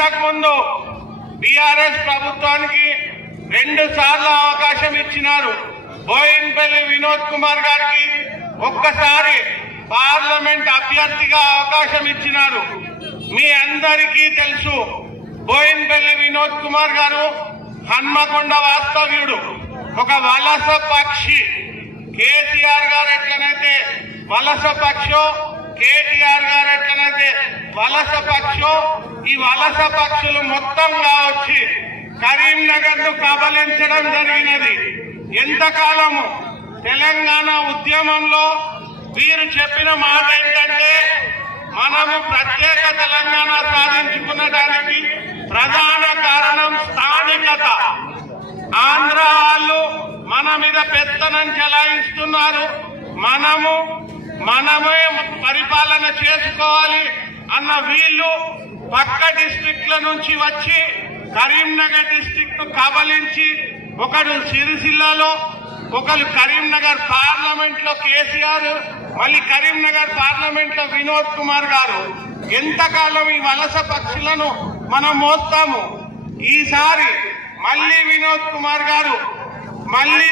ఇంతకుముందు బీఆర్ఎస్ ప్రభుత్వానికి రెండు సార్లు అవకాశం ఇచ్చినారు. బోయిన్పల్లి వినోద్ కుమార్ గారికి ఒక్కసారి పార్లమెంట్ అభ్యర్థిగా అవకాశం ఇచ్చినారు. మీ అందరికీ తెలుసు బోయిన్పల్లి వినోద్ కుమార్ గారు హన్మకొండ వాస్తవ్యుడు. ఒక వలస పక్షి. కేసీఆర్ గారు ఎట్లనైతే వలస పక్షో కేటీఆర్ గారు ఎట్లనైతే వలస పక్షు ఈ వలస పక్షులు మొత్తంగా వచ్చి కరీంనగర్ను కబలించడం జరిగినది. ఎంతకాలము? తెలంగాణ ఉద్యమంలో వీరు చెప్పిన మాట ఏంటంటే మనము ప్రత్యేక తెలంగాణ సాధించుకునడానికి ప్రధాన కారణం స్థానికత. ఆంధ్ర వాళ్ళు మన మీద పెత్తనం చెలాయిస్తున్నారు. మనము మనమే పరిపాలన చేసుకోవాలి. అన్న వీళ్ళు పక్క డిస్టిక్ల నుంచి వచ్చి కరీంనగర్ డిస్టిక్ కబలించి ఒకడు సిరిసిల్లాలో ఒకరు కరీంనగర్ పార్లమెంట్లో కేసీఆర్ మళ్ళీ కరీంనగర్ పార్లమెంట్లో వినోద్ కుమార్ గారు. ఎంతకాలం ఈ వలస పక్షులను మనం మోస్తాము? ఈసారి మళ్ళీ వినోద్ కుమార్ గారు మళ్ళీ